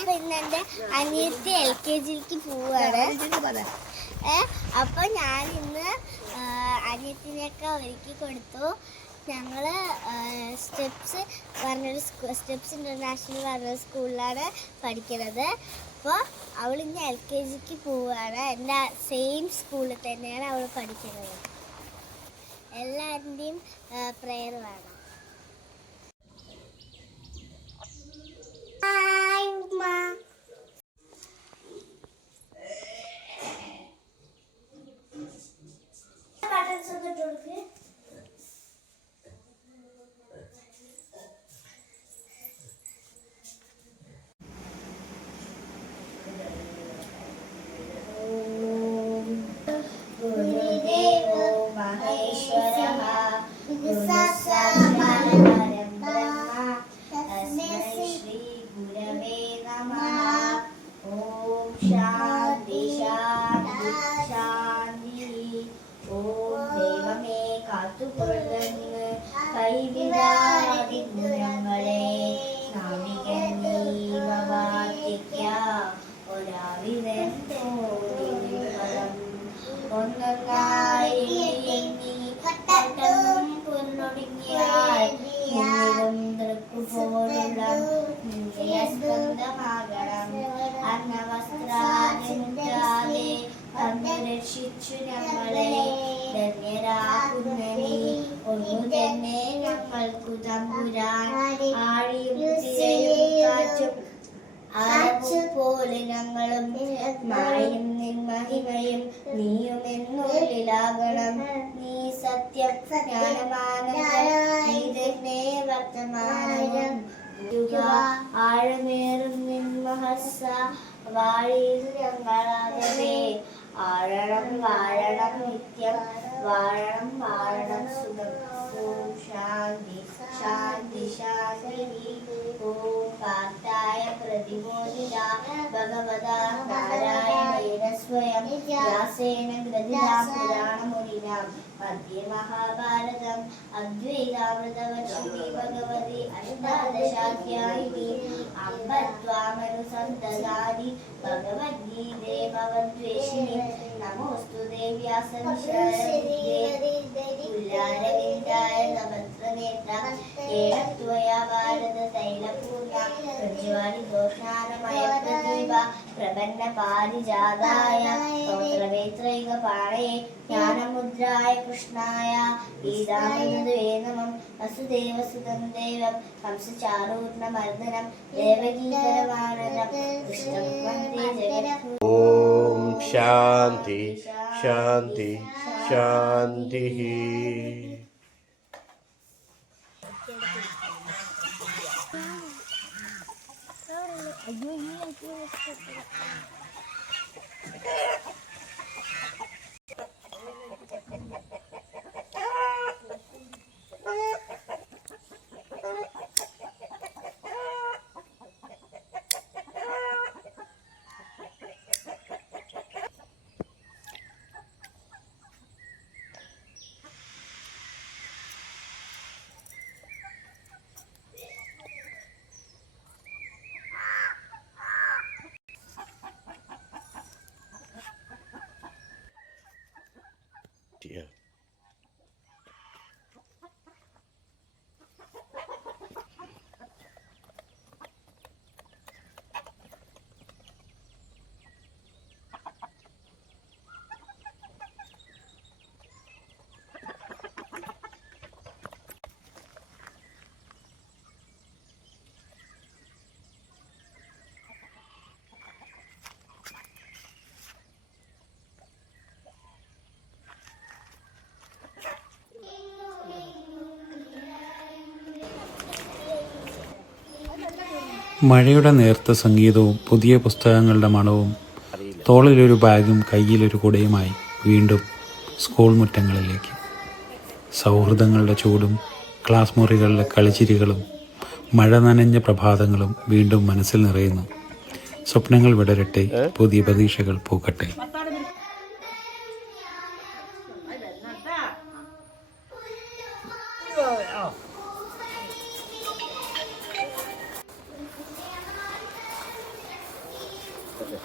അപ്പൊ ഇന്ന് എൻ്റെ അനിയത്തി LKG പോവാണ്. അപ്പൊ ഞാൻ ഇന്ന് അനിയത്തിനെയൊക്കെ ഒരുക്കി കൊടുത്തു. ഞങ്ങള് സ്റ്റെപ്സ് ഇന്റർനാഷണൽ പറഞ്ഞൊരു സ്കൂളിലാണ് പഠിക്കുന്നത്. അപ്പോൾ അവൾ ഇന്ന് LKG പോവുകയാണ്. എൻ്റെ സെയിം സ്കൂളിൽ തന്നെയാണ് അവൾ പഠിക്കുന്നത്. എല്ലാവരുടെയും പ്രെയർ വേണം. രക്ഷിച്ചു ഞങ്ങളെ ധന്യരാകുന്നനി ഒന്നു തന്നെ ഞങ്ങൾക്കു തമ്പുരാൻ ആഴിയും കാറ്റും ആഴവും പോലെ ഞങ്ങളും മായും നിൻ മഹിമയും നീയുമെന്നുള്ളിലാകണം. നീ സത്യം ജ്ഞാനമാനന്ദം നീ തന്നെ വർത്തമാനവും ആഴമേറും നിൻ മഹസ്സ വാഴിയിൽ ഞങ്ങളാകവേ ആഴണം വാഴണം നിത്യം വാഴണം വാഴണം സുഖം. ഓം ശാന്തി ശാന്തി ശാന്തി. ഓം കാത്തായ പ്രതിബോധിത ഭഗവതാ നാരായണേന സ്വയം വ്യാസേന ഗ്രഥിതാം പുരാണമുനിനാം മധ്യേ മഹാഭാരതം അദ്വൈതാമൃതവർഷിണി ഭഗവതി അഷ്ടാദശാധ്യായിനി അമ്പത്വാമനുസന്തതാനി ഭഗവദ്ഗീതേ ഭവദ്വേഷിണി നമോസ്തുതേ വ്യാസവിശാരവിന്ദായ നവത്രനേത്ര ഏണത്വയാ ഭാരത തൈലപൂർണ പ്രജ്വാലി ദോഷാനമയ പ്രദീപ പ്രപന്ന പാരിജാതായ സ്തോത്രവേത്രൈകപാണേ ജ്ഞാനമുദ്രായ കൃഷ്ണായ ഗീതാമൃതേ നമം. വസുദേവസുതം ദേവം ഹംസചാരൂർണമർദ്ദനം ദേവകീപരമാനന്ദം കൃഷ്ണം വന്ദേ ജഗദ്ഗുരും. ഓം ശാന്തി ശാന്തി ശാന്തി. Yeah. മഴയുടെ നേർത്ത സംഗീതവും പുതിയ പുസ്തകങ്ങളുടെ മണവും തോളിലൊരു ബാഗും കയ്യിലൊരു കുടയുമായി വീണ്ടും സ്കൂൾ മുറ്റങ്ങളിലേക്ക്. സൗഹൃദങ്ങളുടെ ചൂടും ക്ലാസ് മുറികളിലെ കളിച്ചിരികളും മഴ നനഞ്ഞ പ്രഭാതങ്ങളും വീണ്ടും മനസ്സിൽ നിറയുന്നു. സ്വപ്നങ്ങൾ വിടരട്ടെ, പുതിയ പ്രതീക്ഷകൾ പൂക്കട്ടെ. അതെ